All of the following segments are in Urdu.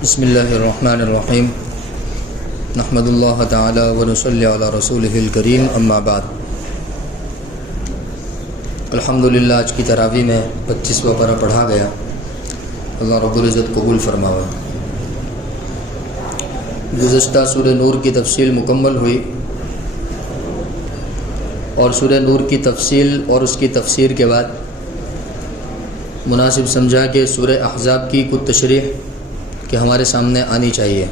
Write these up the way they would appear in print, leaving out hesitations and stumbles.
بسم اللہ الرحمن الرحیم نحمد اللہ تعالی ونصلی علی رسولہ الکریم اما بعد۔ الحمدللہ آج کی تراویح میں 25واں پارہ پڑھا گیا۔ اللہ رب العزت قبول فرماوے۔ گزشتہ سورہ نور کی تفصیل مکمل ہوئی اور سورہ نور کی تفصیل اور اس کی تفسیر کے بعد مناسب سمجھا کہ سورہ احزاب کی کچھ تشریح کہ ہمارے سامنے آنی چاہیے۔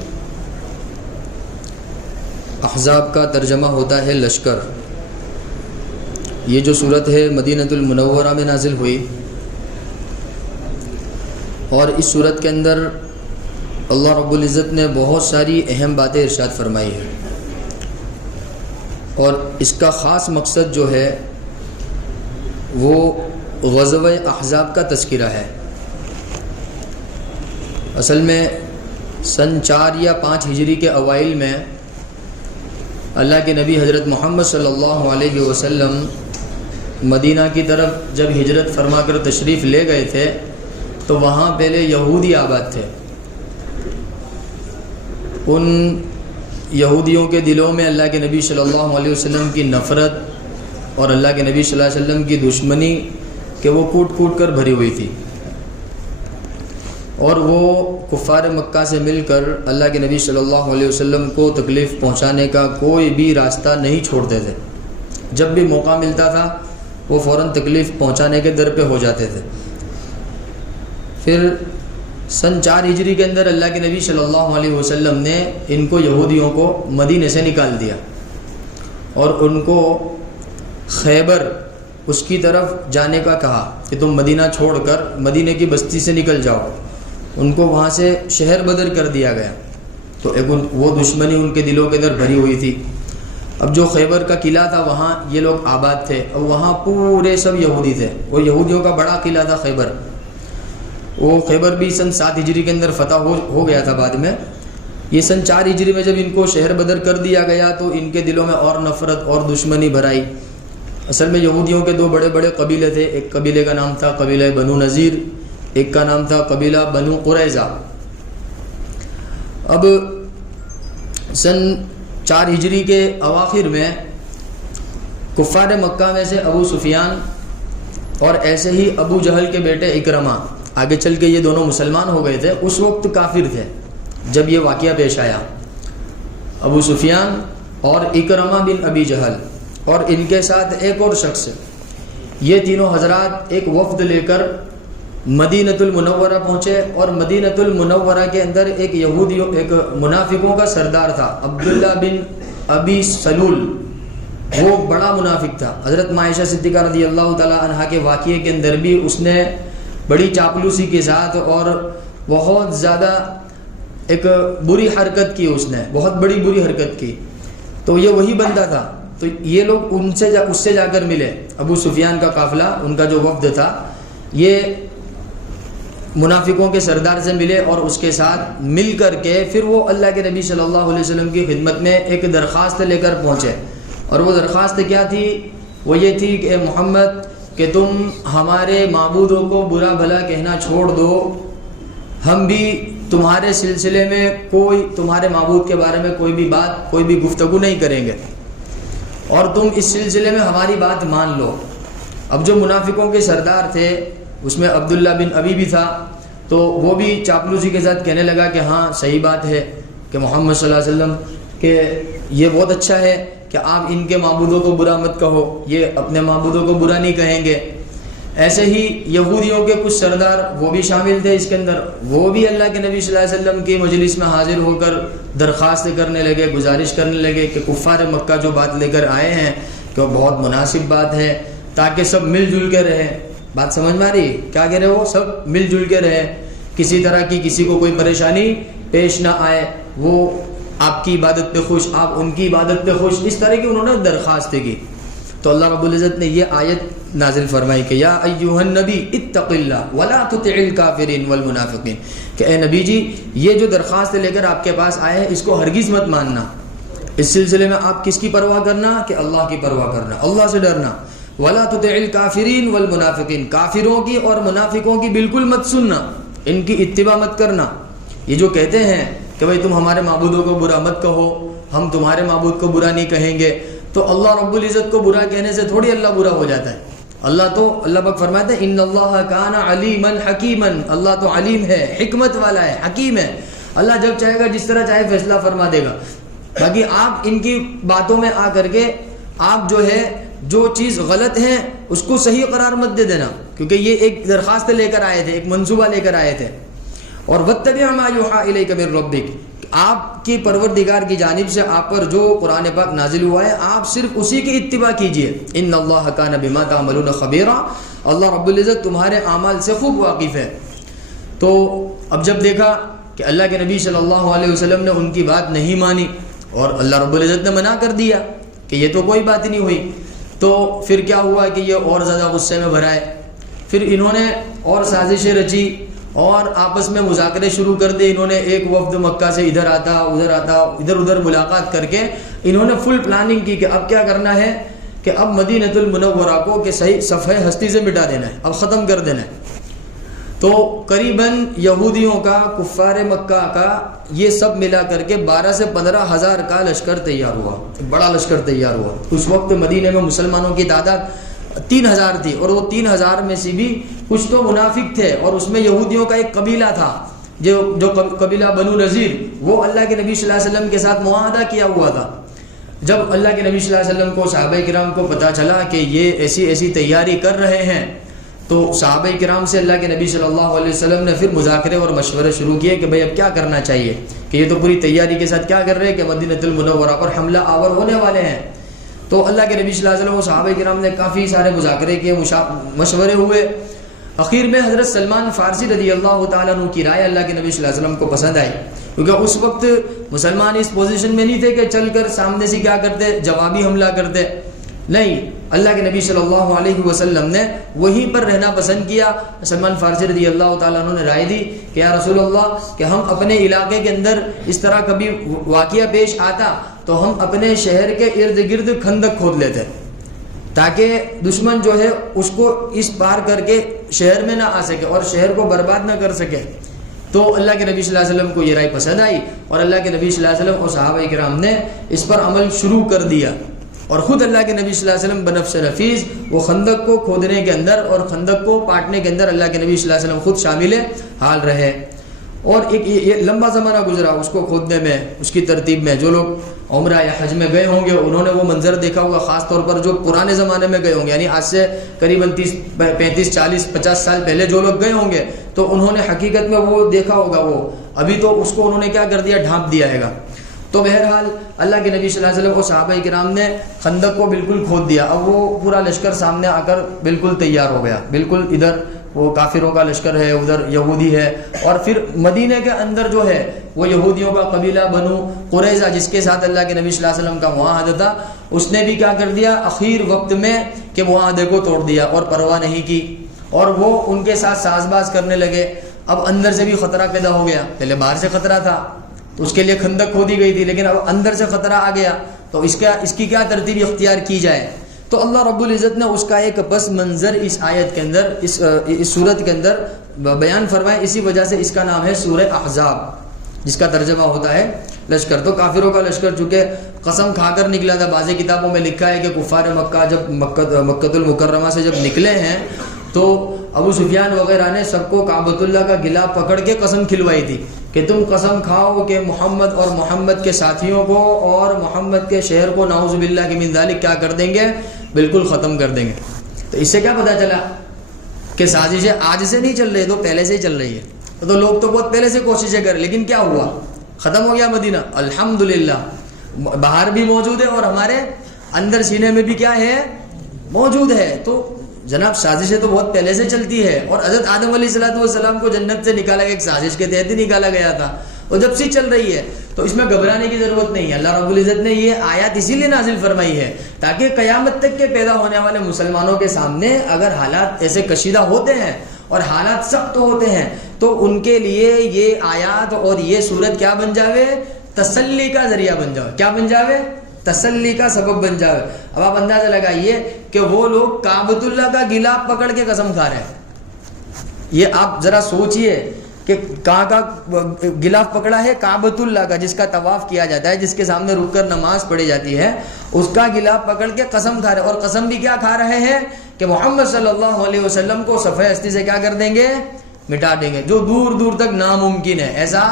احزاب کا ترجمہ ہوتا ہے لشکر۔ یہ جو صورت ہے مدینۃ المنورہ میں نازل ہوئی اور اس صورت کے اندر اللہ رب العزت نے بہت ساری اہم باتیں ارشاد فرمائی ہیں اور اس کا خاص مقصد جو ہے وہ غزوہ احزاب کا تذکرہ ہے۔ اصل میں سن 4 یا 5 ہجری کے اوائل میں اللہ کے نبی حضرت محمد صلی اللہ علیہ وسلم مدینہ کی طرف جب ہجرت فرما کر تشریف لے گئے تھے تو وہاں پہلے یہودی آباد تھے۔ ان یہودیوں کے دلوں میں اللہ کے نبی صلی اللہ علیہ وسلم کی نفرت اور اللہ کے نبی صلی اللہ علیہ وسلم کی دشمنی کہ وہ کوٹ کوٹ کر بھری ہوئی تھی اور وہ کفار مکہ سے مل کر اللہ کے نبی صلی اللہ علیہ وسلم کو تکلیف پہنچانے کا کوئی بھی راستہ نہیں چھوڑتے تھے۔ جب بھی موقع ملتا تھا وہ فوراً تکلیف پہنچانے کے در پہ ہو جاتے تھے۔ پھر سن 4 ہجری کے اندر اللہ کے نبی صلی اللہ علیہ وسلم نے ان کو یہودیوں کو مدینے سے نکال دیا اور ان کو خیبر اس کی طرف جانے کا کہا کہ تم مدینہ چھوڑ کر مدینے کی بستی سے نکل جاؤ۔ ان کو وہاں سے شہر بدر کر دیا گیا۔ تو ایک وہ دشمنی ان کے دلوں کے اندر بھری ہوئی تھی۔ اب جو خیبر کا قلعہ تھا وہاں یہ لوگ آباد تھے اور وہاں پورے سب یہودی تھے۔ وہ یہودیوں کا بڑا قلعہ تھا خیبر۔ وہ خیبر بھی سن 7 ہجری کے اندر فتح ہو گیا تھا بعد میں۔ یہ سن 4 ہجری میں جب ان کو شہر بدر کر دیا گیا تو ان کے دلوں میں اور نفرت اور دشمنی بھر آئی۔ اصل میں یہودیوں کے 2 بڑے بڑے قبیلے تھے۔ ایک قبیلے کا نام تھا قبیلہ بنو نذیر، ایک کا نام تھا قبیلہ بنو قریظہ۔ اب سن 4 ہجری کے اواخر میں کفار مکہ میں سے ابو سفیان اور ایسے ہی ابو جہل کے بیٹے اکرمہ، آگے چل کے یہ دونوں مسلمان ہو گئے تھے، اس وقت کافر تھے جب یہ واقعہ پیش آیا۔ ابو سفیان اور اکرمہ بن ابی جہل اور ان کے ساتھ ایک اور شخص، یہ تینوں حضرات ایک وفد لے کر مدینۃ المنورہ پہنچے اور مدینۃ المنورہ کے اندر ایک منافقوں کا سردار تھا، عبداللہ بن ابی سلول۔ وہ بڑا منافق تھا۔ حضرت عائشہ صدیقہ رضی اللہ تعالی عنہا کے واقعے کے اندر بھی اس نے بڑی چاپلوسی کے ساتھ اور بہت زیادہ ایک بری حرکت کی، اس نے بہت بڑی بری حرکت کی۔ تو یہ وہی بندہ تھا۔ تو یہ لوگ اس سے جا کر ملے۔ ابو سفیان کا قافلہ، ان کا جو وفد تھا، یہ منافقوں کے سردار سے ملے اور اس کے ساتھ مل کر کے پھر وہ اللہ کے نبی صلی اللہ علیہ وسلم کی خدمت میں ایک درخواست لے کر پہنچے۔ اور وہ درخواست کیا تھی؟ وہ یہ تھی کہ محمد کہ تم ہمارے معبودوں کو برا بھلا کہنا چھوڑ دو، ہم بھی تمہارے سلسلے میں تمہارے معبود کے بارے میں کوئی بھی بات، کوئی بھی گفتگو نہیں کریں گے اور تم اس سلسلے میں ہماری بات مان لو۔ اب جو منافقوں کے سردار تھے اس میں عبداللہ بن ابی بھی تھا، تو وہ بھی چاپلوسی کے ساتھ کہنے لگا کہ ہاں صحیح بات ہے کہ محمد صلی اللہ علیہ وسلم کہ یہ بہت اچھا ہے کہ آپ ان کے معبودوں کو برا مت کہو، یہ اپنے معبودوں کو برا نہیں کہیں گے۔ ایسے ہی یہودیوں کے کچھ سردار وہ بھی شامل تھے اس کے اندر، وہ بھی اللہ کے نبی صلی اللہ علیہ وسلم کی مجلس میں حاضر ہو کر درخواست کرنے لگے، گزارش کرنے لگے کہ کفار مکہ جو بات لے کر آئے ہیں کہ وہ بہت مناسب بات ہے تاکہ سب مل جل کے رہیں۔ بات سمجھ میں آ رہی؟ کیا کہہ رہے ہو؟ سب مل جل کے رہیں، کسی طرح کی کسی کو کوئی پریشانی پیش نہ آئے، وہ آپ کی عبادت پہ خوش، آپ ان کی عبادت پہ خوش، اس طرح کی انہوں نے درخواستیں کی۔ تو اللہ رب العزت نے یہ آیت نازل فرمائی کہ یا ایھا النبی اتق اللہ ولا تطع الکافرین والمنافقین، کہ اے نبی جی یہ جو درخواست لے کر آپ کے پاس آئے ہیں اس کو ہرگز مت ماننا۔ اس سلسلے میں آپ کس کی پرواہ کرنا؟ کہ اللہ کی پرواہ کرنا، اللہ سے ڈرنا۔ وَلَا تُطِعِ الْكَافِرِينَ وَالْمُنَافِقِينَ، کافروں کی اور منافقوں کی بالکل مت سننا، ان کی اتباع مت کرنا۔ یہ جو کہتے ہیں کہ بھائی تم ہمارے معبودوں کو برا مت کہو، ہم تمہارے معبود کو برا نہیں کہیں گے، تو اللہ رب العزت کو برا کہنے سے تھوڑی اللہ برا ہو جاتا ہے۔ اللہ پاک فرماتے ہیں ان اللہ کان علیما حکیما، اللہ تو علیم ہے، حکمت والا ہے، حکیم ہے، اللہ جب چاہے گا جس طرح چاہے فیصلہ فرما دے گا۔ باقی آپ ان کی باتوں میں آ کر کے آپ جو ہے جو چیز غلط ہے اس کو صحیح قرار مت دے دینا، کیونکہ یہ ایک درخواست لے کر آئے تھے، ایک منصوبہ لے کر آئے تھے۔ اور واتبع ما یوحی الیک من ربک، آپ کی پروردگار کی جانب سے آپ پر جو قرآن پاک نازل ہوا ہے آپ صرف اسی کی اتباع کیجئے۔ ان اللہ کان بما تعملون خبیرا، اللہ رب العزت تمہارے اعمال سے خوب واقف ہے۔ تو اب جب دیکھا کہ اللہ کے نبی صلی اللہ علیہ وسلم نے ان کی بات نہیں مانی اور اللہ رب العزت نے منع کر دیا کہ یہ تو کوئی بات نہیں ہوئی، تو پھر کیا ہوا کہ یہ اور زیادہ غصے میں بھرائے، پھر انہوں نے اور سازشیں رچی اور آپس میں مذاکرے شروع کر دیے۔ انہوں نے ایک وفد مکہ سے ادھر آتا ادھر ادھر ملاقات کر کے انہوں نے فل پلاننگ کی کہ اب کیا کرنا ہے کہ اب مدینۃ المنورہ کو کہ صحیح صفحہ ہستی سے مٹا دینا ہے، اب ختم کر دینا ہے۔ تو قریباً یہودیوں کا، کفار مکہ کا، یہ سب ملا کر کے 12 سے 15 ہزار کا لشکر تیار ہوا، بڑا لشکر تیار ہوا۔ اس وقت مدینے میں مسلمانوں کی تعداد 3000 تھی، اور وہ 3000 میں سے بھی کچھ تو منافق تھے، اور اس میں یہودیوں کا ایک قبیلہ تھا جو قبیلہ بنو نذیر، وہ اللہ کے نبی صلی اللہ علیہ وسلم کے ساتھ معاہدہ کیا ہوا تھا۔ جب اللہ کے نبی صلی اللہ علیہ وسلم کو، صحابہ کرام کو پتہ چلا کہ یہ ایسی ایسی تیاری کر رہے ہیں، تو صحابہ کرام سے اللہ کے نبی صلی اللہ علیہ وسلم نے پھر مذاکرے اور مشورے شروع کیے کہ بھئی اب کیا کرنا چاہیے، کہ یہ تو پوری تیاری کے ساتھ کیا کر رہے ہیں کہ مدینۃ المنورہ پر حملہ آور ہونے والے ہیں۔ تو اللہ کے نبی صلی اللہ علیہ وسلم و صحابہ کرام نے کافی سارے مذاکرے کیے، مشورے ہوئے۔ اخیر میں حضرت سلمان فارسی رضی اللہ تعالیٰ عنہ کی رائے اللہ کے نبی صلی اللہ علیہ وسلم کو پسند آئی، کیونکہ اس وقت مسلمان اس پوزیشن میں نہیں تھے کہ چل کر سامنے سے کیا کرتے، جوابی حملہ کرتے، نہیں، اللہ کے نبی صلی اللہ علیہ وسلم نے وہیں پر رہنا پسند کیا۔ سلمان فارسی رضی اللہ تعالیٰ عنہ نے رائے دی کہ یا رسول اللہ کہ ہم اپنے علاقے کے اندر اس طرح کبھی واقعہ پیش آتا تو ہم اپنے شہر کے ارد گرد خندق کھود لیتے تاکہ دشمن جو ہے اس کو اس پار کر کے شہر میں نہ آ سکے اور شہر کو برباد نہ کر سکے۔ تو اللہ کے نبی صلی اللہ علیہ وسلم کو یہ رائے پسند آئی اور اللہ کے نبی صلی اللہ علیہ وسلم اور صحابہ کرام نے اس پر عمل شروع کر دیا، اور خود اللہ کے نبی صلی اللہ علیہ وسلم بنفس نفیس وہ خندق کو کھودنے کے اندر اور خندق کو پاٹنے کے اندر اللہ کے نبی صلی اللہ علیہ وسلم خود شامل حال رہے، اور ایک یہ لمبا زمانہ گزرا اس کو کھودنے میں، اس کی ترتیب میں۔ جو لوگ عمرہ یا حج میں گئے ہوں گے انہوں نے وہ منظر دیکھا ہوگا، خاص طور پر جو پرانے زمانے میں گئے ہوں گے، یعنی آج سے قریباً 30 35 40 50 سال پہلے جو لوگ گئے ہوں گے تو انہوں نے حقیقت میں وہ دیکھا ہوگا، وہ ابھی تو اس کو انہوں نے کیا کر دیا، ڈھانپ دیا ہے گا۔ تو بہرحال اللہ کے نبی صلی اللہ علیہ وسلم اور صحابہ کرام نے خندق کو بالکل کھود دیا۔ اب وہ پورا لشکر سامنے آ کر بالکل تیار ہو گیا، بالکل ادھر وہ کافروں کا لشکر ہے، ادھر یہودی ہے، اور پھر مدینے کے اندر جو ہے وہ یہودیوں کا قبیلہ بنو قریظہ جس کے ساتھ اللہ کے نبی صلی اللہ علیہ وسلم کا معاہدہ تھا، اس نے بھی کیا کر دیا اخیر وقت میں کہ معاہدے کو توڑ دیا اور پرواہ نہیں کی، اور وہ ان کے ساتھ ساز باز کرنے لگے۔ اب اندر سے بھی خطرہ پیدا ہو گیا، پہلے باہر سے خطرہ تھا تو اس کے لیے خندق کھودی گئی تھی، لیکن اب اندر سے خطرہ آ گیا تو اس کی کیا ترتیب اختیار کی جائے۔ تو اللہ رب العزت نے اس کا ایک پس منظر اس آیت کے اندر، اس سورت کے اندر بیان فرمائے، اسی وجہ سے اس کا نام ہے سورہ احزاب، جس کا ترجمہ ہوتا ہے لشکر۔ تو کافروں کا لشکر چونکہ قسم کھا کر نکلا تھا، بعض کتابوں میں لکھا ہے کہ کفار مکہ جب مکہ المکرمہ سے جب نکلے ہیں تو ابو سفیان وغیرہ نے سب کو کعبۃ اللہ کا گلا پکڑ کے قسم کھلوائی تھی کہ تم قسم کھاؤ کہ محمد اور محمد کے ساتھیوں کو اور محمد کے شہر کو نعوذ باللہ کی من ذالک کیا کر دیں گے، بالکل ختم کر دیں گے۔ تو اس سے کیا پتہ چلا کہ سازشیں آج سے نہیں چل رہی، تو پہلے سے ہی چل رہی ہے۔ تو لوگ تو بہت پہلے سے کوششیں کر، لیکن کیا ہوا، ختم ہو گیا مدینہ الحمدللہ، باہر بھی موجود ہے اور ہمارے اندر سینے میں بھی کیا ہے، موجود ہے۔ تو جناب سازشیں تو بہت پہلے سے چلتی ہے، اور حضرت آدم علیہ السلام کو جنت سے نکالا گیا ایک سازش کے تحت ہی نکالا گیا تھا، اور جب سے چل رہی ہے تو اس میں گھبرانے کی ضرورت نہیں ہے۔ اللہ رب العزت نے یہ آیات اسی لیے نازل فرمائی ہے تاکہ قیامت تک کے پیدا ہونے والے مسلمانوں کے سامنے اگر حالات ایسے کشیدہ ہوتے ہیں اور حالات سخت ہوتے ہیں تو ان کے لیے یہ آیات اور یہ سورت کیا بن جاوے، تسلی کا ذریعہ بن جاوے۔ کیا بن جاوے، تسلی کا سبب بن جاوے۔ اب آپ اندازہ لگائیے کہ وہ لوگ کعبۃ اللہ کا گلا پکڑ کے قسم کھا رہے ہیں، یہ آپ ذرا سوچئے کہ کہاں کا غلاف پکڑا ہے؟ کعبۃ اللہ کا، جس کا طواف کیا جاتا ہے، جس کے سامنے رک کر نماز پڑھی جاتی ہے، اس کا غلاف پکڑ کے قسم کھا رہے، اور قسم بھی کیا کھا رہے ہیں کہ محمد صلی اللہ علیہ وسلم کو صفحہ ہستی سے کیا کر دیں گے؟ مٹا دیں گے، جو دور دور تک ناممکن ہے، ایسا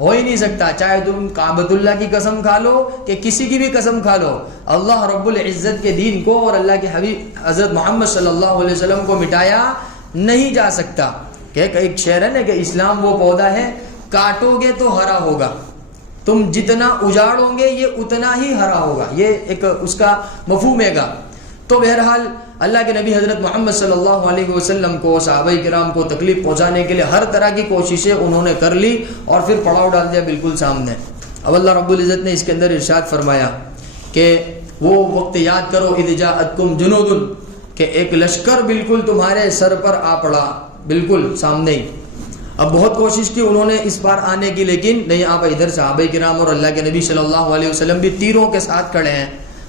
ہو ہی نہیں سکتا۔ چاہے تم کعبۃ اللہ کی قسم کھا لو کہ کسی کی بھی قسم کھا لو، اللہ رب العزت کے دین کو اور اللہ کے حبیب حضرت محمد صلی اللہ علیہ وسلم کو مٹایا نہیں جا سکتا۔ کہ ایک شعر ہے نا کہ اسلام وہ پودا ہے کاٹو گے تو ہرا ہوگا، تم جتنا اجاڑو گے یہ اتنا ہی ہرا ہوگا، یہ ایک اس کا مفہوم ہے گا۔ تو بہرحال اللہ کے نبی حضرت محمد صلی اللہ علیہ وسلم کو، صحابہ کرام کو تکلیف پہنچانے کے لیے ہر طرح کی کوششیں انہوں نے کر لی اور پھر پڑاؤ ڈال دیا بالکل سامنے۔ اب اللہ رب العزت نے اس کے اندر ارشاد فرمایا کہ وہ وقت یاد کرو اذ جاءتکم جنود، کہ ایک لشکر بالکل تمہارے سر پر آ پڑا، بالکل سامنے ہی۔ اب بہت کوشش کی انہوں نے اس بار آنے کی، لیکن نہیں آ پائی۔ ادھر صحابہ کرام اور اللہ کے نبی صلی اللہ علیہ وسلم بھی تیروں کے ساتھ کھڑے ہیں،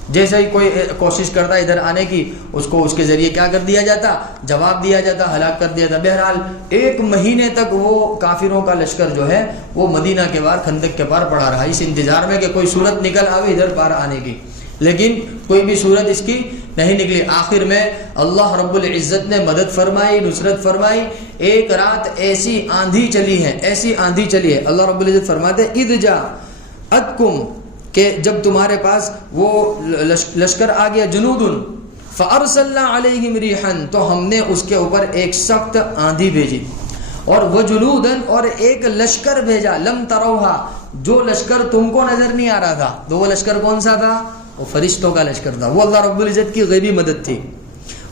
جیسے ہی کوئی کوشش کرتا ادھر آنے کی، اس کو اس کے ذریعے کیا کر دیا جاتا؟ جواب دیا جاتا، ہلاک کر دیا جاتا۔ بہرحال 1 مہینے تک وہ کافروں کا لشکر جو ہے وہ مدینہ کے پار، خندق کے پار پڑا رہا، اس انتظار میں کہ کوئی صورت نکل آوے ادھر پار آنے کی، لیکن کوئی بھی صورت اس کی نہیں نکلی۔ آخر میں اللہ رب العزت نے مدد فرمائی، نصرت فرمائی۔ ایک رات ایسی آندھی چلی ہے، ایسی آندھی چلی ہے، اللہ رب العزت فرماتے اذ جاءتکم، کہ جب تمہارے پاس وہ لشکر آ گیا، جنود فارسلنا علیہم ریحا، تو ہم نے اس کے اوپر ایک سخت آندھی بھیجی، اور وجنودا، اور ایک لشکر بھیجا، لم تروہا، جو لشکر تم کو نظر نہیں آ رہا تھا۔ تو وہ لشکر کون سا تھا؟ وہ فرشتوں کا لشکر تھا، وہ اللہ رب العزت کی غیبی مدد تھی۔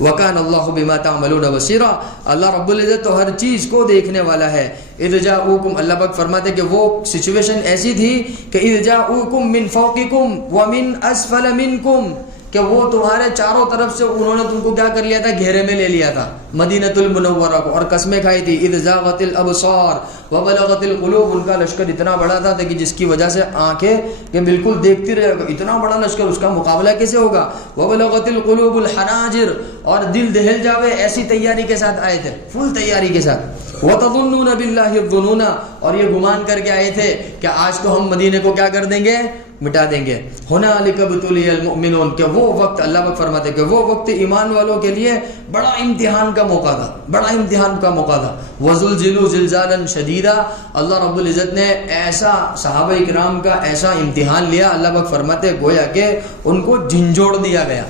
وَكَانَ اللَّهُ بِمَا تَعْمَلُونَ بَصِيرًا، اللہ رب العزت تو ہر چیز کو دیکھنے والا ہے۔ اِذْ جَاءُوكُمْ، اللہ پاک فرماتے کہ وہ سچویشن ایسی تھی کہ اِذْ جَاءُوكُمْ مِنْ فَوْقِكُمْ وَمِنْ أَسْفَلَ مِنْكُمْ، کہ وہ تمہارے چاروں طرف سے انہوں نے تم کو کیا کر لیا تھا؟ گھیرے میں لے لیا تھا، مدینۃ المنورہ کو، اور قسمیں کھائی تھی۔ اذ زاغت الابصار وبلغت القلوب، ان کا لشکر اتنا بڑا تھا کہ جس کی وجہ سے آنکھیں کہ بالکل دیکھتی رہے گا، اتنا بڑا لشکر، اس کا مقابلہ کیسے ہوگا؟ وبلغت القلوب الحناجر، اور دل دہل جاوے، ایسی تیاری کے ساتھ آئے تھے، فل تیاری کے ساتھ۔ وتظنون باللہ الظنون، اور یہ گمان کر کے آئے تھے کہ آج تو ہم مدینے کو کیا کر دیں گے؟ مٹا دیں گے۔ ہنالک ابتلی المؤمنون، کہ وہ وقت، اللہ پاک فرماتے کہ وہ وقت ایمان والوں کے لیے بڑا امتحان کا موقع تھا، بڑا امتحان کا موقع تھا۔ وزلزلوا زلزالا شدیدا، اللہ رب العزت نے ایسا صحابہ کرام کا ایسا امتحان لیا، اللہ پاک فرماتے گویا کہ ان کو جھنجھوڑ دیا گیا۔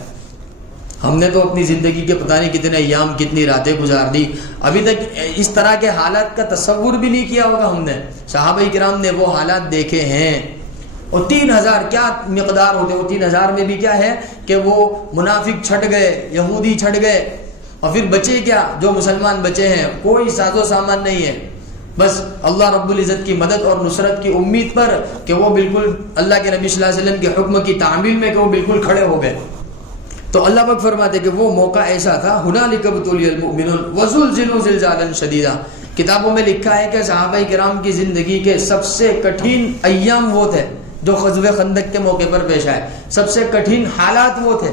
ہم نے تو اپنی زندگی کے پتہ نہیں کتنے ایام، کتنی راتیں گزار دی، ابھی تک اس طرح کے حالات کا تصور بھی نہیں کیا ہوگا ہم نے۔ صحابہ کرام نے وہ حالات دیکھے ہیں، اور 3000 کیا مقدار ہوتے، وہ 3000 میں بھی کیا ہے کہ وہ منافق چھٹ گئے، یہودی چھٹ گئے، اور پھر بچے کیا؟ جو مسلمان بچے ہیں، کوئی ساز و سامان نہیں ہے، بس اللہ رب العزت کی مدد اور نصرت کی امید پر کہ وہ بالکل اللہ کے نبی صلی اللہ علیہ وسلم کے حکم کی تعمیل میں کہ وہ بالکل کھڑے ہو گئے۔ تو اللہ پاک فرماتے کہ وہ موقع ایسا تھا، ہنالک ابتلی المؤمنون وزلزلوا زلزالا شدیدا۔ کتابوں میں لکھا ہے کہ صحابہ کرام کی زندگی کے سب سے کٹھن ایام وہ تھے جو غزوہ خندق کے موقع پر پیش آئے، سب سے کٹھن حالات وہ تھے،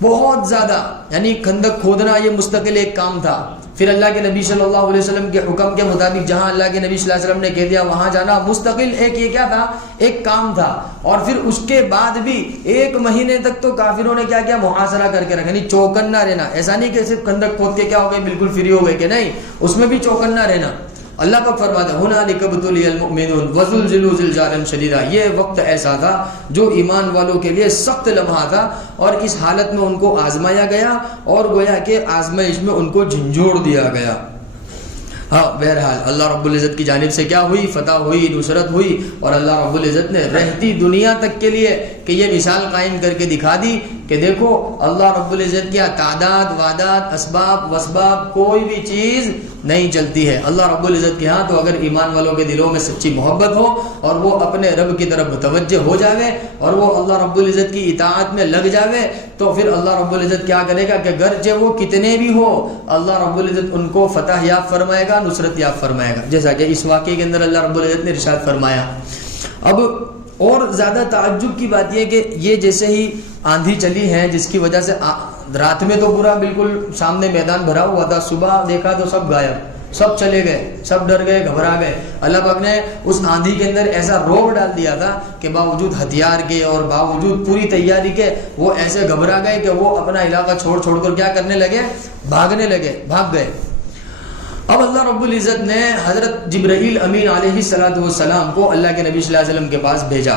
بہت زیادہ، یعنی خندق کھودنا یہ مستقل ایک کام تھا، پھر اللہ کے نبی صلی اللہ علیہ وسلم کے حکم کے مطابق جہاں اللہ کے نبی صلی اللہ علیہ وسلم نے کہہ دیا وہاں جانا، مستقل ایک یہ کیا تھا؟ ایک کام تھا۔ اور پھر اس کے بعد بھی 1 مہینے تک تو کافروں نے کیا کیا؟ محاصرہ کر کے رکھا، یعنی چوکنا رہنا۔ ایسا نہیں کہ صرف خندق کھود کے کیا ہو گئے بالکل فری ہو گئے، کہ نہیں، اس میں بھی چوکنا رہنا۔ اللہ پاک فرماتا ہے ہنالک ابتلی المؤمنون وزلزلوا زلزالا شدیدا، یہ وقت ایسا تھا جو ایمان والوں کے لیے سخت لمحہ تھا، اور اس حالت میں ان کو آزمایا گیا، اور گویا کہ آزمائش میں ان کو جھنجھوڑ دیا گیا۔ ہاں بہرحال اللہ رب العزت کی جانب سے کیا ہوئی؟ فتح ہوئی، نصرت ہوئی، اور اللہ رب العزت نے رہتی دنیا تک کے لیے کہ یہ مثال قائم کر کے دکھا دی کہ دیکھو اللہ رب العزت کیا تعداد، وعدات، اسباب واسباب کوئی بھی چیز نہیں چلتی ہے اللہ رب العزت کے ہاں۔ تو اگر ایمان والوں کے دلوں میں سچی محبت ہو اور وہ اپنے رب کی طرف متوجہ ہو جاوے اور وہ اللہ رب العزت کی اطاعت میں لگ جاوے، تو پھر اللہ رب العزت کیا کرے گا کہ گرچہ وہ کتنے بھی ہو، اللہ رب العزت ان کو فتح یاب فرمائے گا، نصرت یاب فرمائے گا، جیسا کہ اس واقعے کے اندر اللہ رب العزت نے ارشاد فرمایا۔ اب اور زیادہ تعجب کی بات یہ کہ یہ جیسے ہی آندھی چلی ہے جس کی وجہ سے رات میں تو پورا بالکل سامنے میدان بھرا ہوا تھا، صبح دیکھا تو سب غائب، سب چلے گئے، سب ڈر گئے، گھبرا گئے۔ اللہ پاک نے اس آندھی کے اندر ایسا روب ڈال دیا تھا کہ باوجود ہتھیار کے اور باوجود پوری تیاری کے وہ ایسے گھبرا گئے کہ وہ اپنا علاقہ چھوڑ کر کیا کرنے لگے؟ بھاگنے لگے، بھاگ گئے۔ اب اللہ رب العزت نے حضرت جبرائیل امین علیہ السلام کو اللہ کے نبی صلی اللہ علیہ وسلم کے پاس بھیجا۔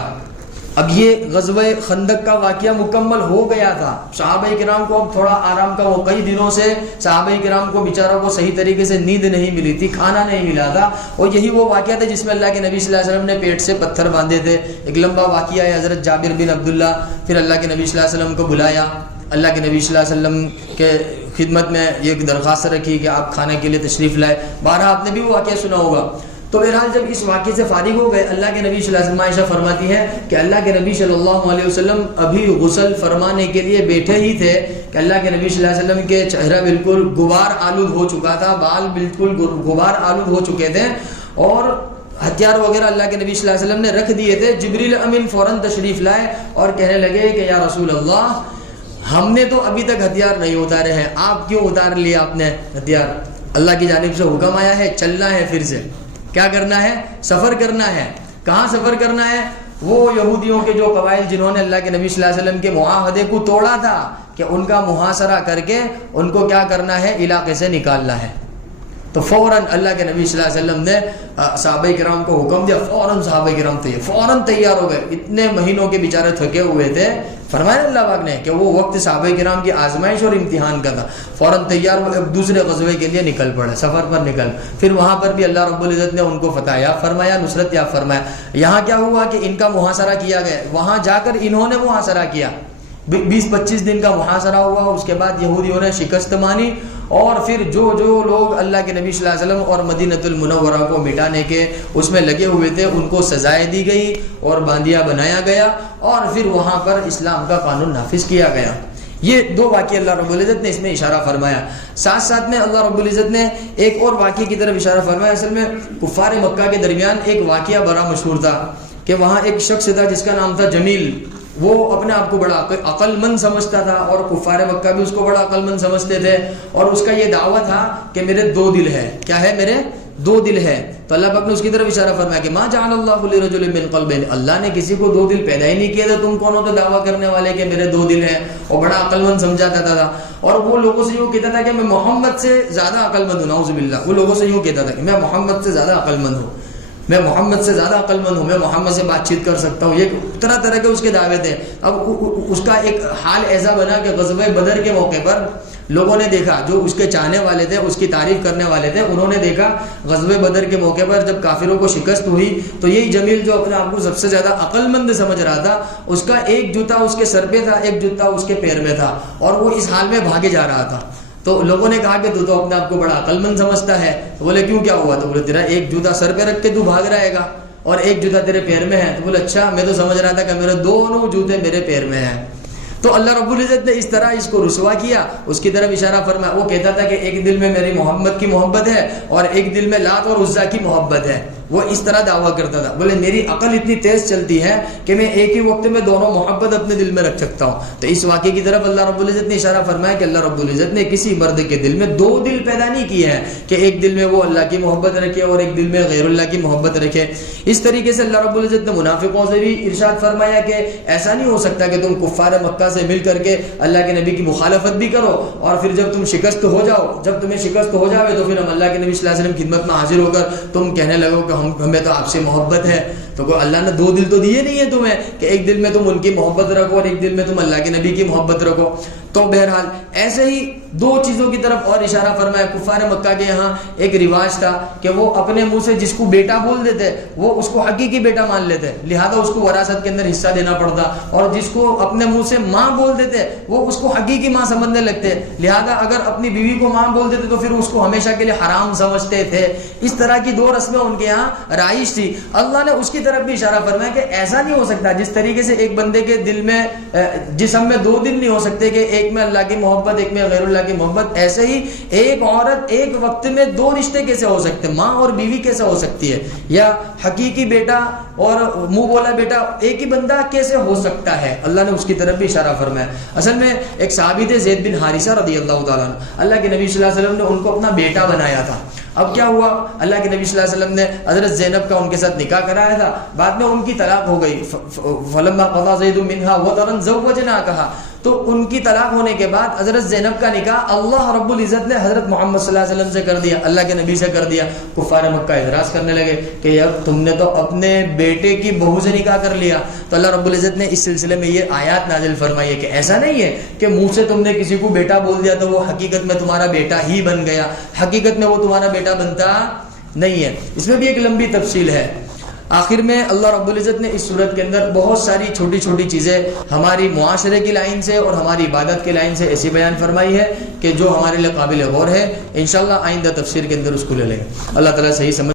اب یہ غزوہ خندق کا واقعہ مکمل ہو گیا تھا، صحابہ کرام کو اب تھوڑا آرام کا، وہ کئی دنوں سے صحابہ کرام کو بیچاروں کو صحیح طریقے سے نیند نہیں ملی تھی، کھانا نہیں ملا تھا، اور یہی وہ واقعہ تھا جس میں اللہ کے نبی صلی اللہ علیہ وسلم نے پیٹ سے پتھر باندھے تھے۔ ایک لمبا واقعہ ہے، حضرت جابر بن عبداللہ پھر اللہ کے نبی صلی اللہ علیہ وسلم کو بلایا، اللہ کے نبی صلی اللہ علیہ وسلم کے خدمت میں یہ درخواست رکھی کہ آپ کھانے کے لیے تشریف لائے۔ بارہ آپ نے بھی وہ واقعہ سنا ہوگا۔ تو بہرحال جب اس واقعے سے فارغ ہو گئے، اللہ کے نبی صلی اللہ علیہ وسلم، عائشہ فرماتی ہے کہ اللہ کے نبی صلی اللہ علیہ وسلم ابھی غسل فرمانے کے لیے بیٹھے ہی تھے کہ اللہ کے نبی صلی اللہ علیہ وسلم کے چہرہ بالکل غبار آلود ہو چکا تھا، بال بالکل غبار آلود ہو چکے تھے، اور ہتھیار وغیرہ اللہ کے نبی صلی اللہ علیہ وسلم نے رکھ دیے تھے۔ جبریل امین فوراً تشریف لائے اور کہنے لگے کہ یا رسول اللہ، ہم نے تو ابھی تک ہتھیار نہیں اتارے ہیں، آپ کیوں اتار لیا آپ نے ہتھیار؟ اللہ کی جانب سے حکم آیا ہے، چلنا ہے، پھر سے کیا کرنا ہے؟ سفر کرنا ہے۔ کہاں سفر کرنا ہے؟ وہ یہودیوں کے جو قبائل جنہوں نے اللہ کے نبی صلی اللہ علیہ وسلم کے معاہدے کو توڑا تھا کہ ان کا محاصرہ کر کے ان کو کیا کرنا ہے؟ علاقے سے نکالنا ہے۔ تو فوراً اللہ کے نبی صلی اللہ علیہ وسلم نے صحابہ کرام کو حکم دیا، فوراً صحابہ کرام فوراً تیار ہو گئے۔ اتنے مہینوں کے بیچارے تھکے ہوئے تھے، فرمایا اللہ پاک نے کہ وہ وقت صحابہ کرام کی آزمائش اور امتحان کا تھا، فوراً تیار ہو دوسرے غزوے کے لیے نکل پڑے، سفر پر نکل۔ پھر وہاں پر بھی اللہ رب العزت نے ان کو فتح یاب فرمایا، نصرت یاب فرمایا۔ یہاں کیا ہوا کہ ان کا محاصرہ کیا گیا، وہاں جا کر انہوں نے محاصرہ کیا، 20-25 دن کا محاصرہ ہوا۔ اس کے بعد یہودیوں نے شکست مانی، اور پھر جو لوگ اللہ کے نبی صلی اللہ علیہ وسلم اور مدینۃ المنورہ کو مٹانے کے اس میں لگے ہوئے تھے ان کو سزائیں دی گئی اور باندیا بنایا گیا، اور پھر وہاں پر اسلام کا قانون نافذ کیا گیا۔ یہ دو واقعے اللہ رب العزت نے اس میں اشارہ فرمایا۔ ساتھ ساتھ میں اللہ رب العزت نے ایک اور واقعے کی طرف اشارہ فرمایا۔ اصل میں کفار مکہ کے درمیان ایک واقعہ بڑا مشہور تھا کہ وہاں ایک شخص تھا جس کا نام تھا جمیل۔ وہ اپنے آپ کو بڑا عقل مند سمجھتا تھا، اور کفار مکہ بھی اس کو بڑا عقل مند سمجھتے تھے، اور اس کا یہ دعویٰ تھا کہ میرے 2 دل ہیں۔ کیا ہے؟ میرے 2 دل ہیں۔ تو اللہ پاک نے اس کی طرف اشارہ فرمایا کہ ما جعل اللہ لرجل من قلبین، اللہ نے کسی کو 2 دل پیدا ہی نہیں کیے تھے، تم کون ہو تو دعویٰ کرنے والے کہ میرے 2 دل ہیں؟ اور بڑا عقل مند سمجھا جاتا تھا، اور وہ لوگوں سے یوں کہتا تھا کہ میں محمد سے زیادہ عقل مند ہوں، نعوذ باللہ۔ وہ لوگوں سے یوں کہتا تھا کہ میں محمد سے زیادہ عقل مند ہوں، میں محمد سے زیادہ عقل مند ہوں، میں محمد سے بات چیت کر سکتا ہوں۔ یہ طرح طرح کے اس کے دعوے تھے۔ اب اس کا ایک حال ایسا بنا کہ غزوہ بدر کے موقع پر لوگوں نے دیکھا، جو اس کے چاہنے والے تھے، اس کی تعریف کرنے والے تھے، انہوں نے دیکھا غزوہ بدر کے موقع پر جب کافروں کو شکست ہوئی تو یہی جمیل جو اپنے آپ کو سب سے زیادہ عقل مند سمجھ رہا تھا، اس کا ایک جوتا اس کے سر پہ تھا، ایک جوتا اس کے پیر میں تھا، اور وہ اس حال میں بھاگے جا رہا تھا۔ تو لوگوں نے کہا کہ تو اپنے آپ کو بڑا عقل مند سمجھتا ہے۔ تو بولے کیوں، کیا ہوا؟ تو بولے تیرا ایک جوتا سر پہ رکھ کے تو بھاگ رہے گا اور ایک جوتا تیرے پیر میں ہے۔ تو بولے اچھا، میں تو سمجھ رہا تھا کہ میرے دونوں جوتے میرے پیر میں ہیں۔ تو اللہ رب العزت نے اس طرح اس کو رسوا کیا، اس کی طرف اشارہ فرمایا۔ وہ کہتا تھا کہ ایک دل میں میری محمد کی محبت ہے اور ایک دل میں لات اور عزا کی محبت ہے، وہ اس طرح دعویٰ کرتا تھا۔ بولے میری عقل اتنی تیز چلتی ہے کہ میں ایک ہی وقت میں دونوں محبت اپنے دل میں رکھ سکتا ہوں۔ تو اس واقعے کی طرف اللہ رب العزت نے اشارہ فرمایا کہ اللہ رب العزت نے کسی مرد کے دل میں 2 دل پیدا نہیں کیے ہیں کہ ایک دل میں وہ اللہ کی محبت رکھے اور ایک دل میں غیر اللہ کی محبت رکھے۔ اس طریقے سے اللہ رب العزت نے منافقوں سے بھی ارشاد فرمایا کہ ایسا نہیں ہو سکتا کہ تم کفار مکہ سے مل کر کے اللہ کے نبی کی مخالفت بھی کرو اور پھر جب تم شکست ہو جاؤ، جب تمہیں شکست ہو جاوے تو پھر ہم اللہ کے نبی صلی اللہ علیہ وسلم کی خدمت میں حاضر ہو کر تم کہنے لگو کہ ہمیں تو آپ سے محبت ہے۔ تو کوئی اللہ نے 2 دل تو دیے نہیں ہے تمہیں کہ ایک دل میں تم ان کی محبت رکھو اور ایک دل میں تم اللہ کے نبی کی محبت رکھو۔ تو بہرحال ایسے ہی 2 چیزوں کی طرف اور اشارہ فرمایا۔ کفار مکہ کے یہاں ایک رواج تھا کہ وہ اپنے منہ سے جس کو بیٹا بول دیتے وہ اس کو حقیقی بیٹا مان لیتے، لہذا اس کو وراثت کے اندر حصہ دینا پڑتا، اور جس کو اپنے منہ سے ماں بول دیتے وہ اس کو حقیقی ماں سمجھنے لگتے، لہذا اگر اپنی بیوی کو ماں بول دیتے تو پھر اس کو ہمیشہ کے لیے حرام سمجھتے تھے۔ اس طرح کی 2 رسمیں ان کے یہاں رائج تھی۔ اللہ نے اس کی طرف بھی اشارہ فرمایا کہ ایسا نہیں ہو سکتا، جس طریقے سے ایک بندے کے دل میں جسم میں 2 دل نہیں ہو سکتے کہ ایک میں اللہ کی محبت ایک میں غیر اللہ کی محبت، ایسے ہی ایک عورت ایک وقت میں 2 رشتے کیسے ہو سکتے، ماں اور بیوی کیسے ہو سکتی ہے، یا حقیقی بیٹا اور منہ بولا بیٹا ایک ہی بندہ کیسے ہو سکتا ہے، اللہ نے اس کی طرف بھی اشارہ فرمایا۔ اصل میں ایک صحابی تھے زید بن حارثہ رضی اللہ تعالیٰ عنہ، اللہ کے نبی صلی اللہ علیہ وسلم نے ان کو اپنا بیٹا بنایا تھا، اب کیا ہوا, اللہ کے نبی صلی اللہ علیہ وسلم نے حضرت زینب کا ان کے ساتھ نکاح کرایا تھا, بعد میں ان کی طلاق ہو گئی. فلما قضى زید منها وطرا زوجناکہا, تو ان کی طلاق ہونے کے بعد حضرت زینب کا نکاح اللہ رب العزت نے حضرت محمد صلی اللہ علیہ وسلم سے کر دیا, اللہ کے نبی سے کر دیا. کفار مکہ اعتراض کرنے لگے کہ یار تم نے تو اپنے بیٹے کی بہو سے نکاح کر لیا. تو اللہ رب العزت نے اس سلسلے میں یہ آیات نازل فرمائی ہے کہ ایسا نہیں ہے کہ منہ سے تم نے کسی کو بیٹا بول دیا تو وہ حقیقت میں تمہارا بیٹا ہی بن گیا, حقیقت میں وہ تمہارا بیٹا بنتا نہیں ہے. اس میں بھی ایک لمبی تفصیل ہے. آخر میں اللہ رب العزت نے اس صورت کے اندر بہت ساری چھوٹی چھوٹی چیزیں ہماری معاشرے کی لائن سے اور ہماری عبادت کی لائن سے ایسی بیان فرمائی ہے کہ جو ہمارے لیے قابل غور ہے. انشاءاللہ آئندہ تفسیر کے اندر اس کو لے لیں گے. اللہ تعالیٰ صحیح سمجھ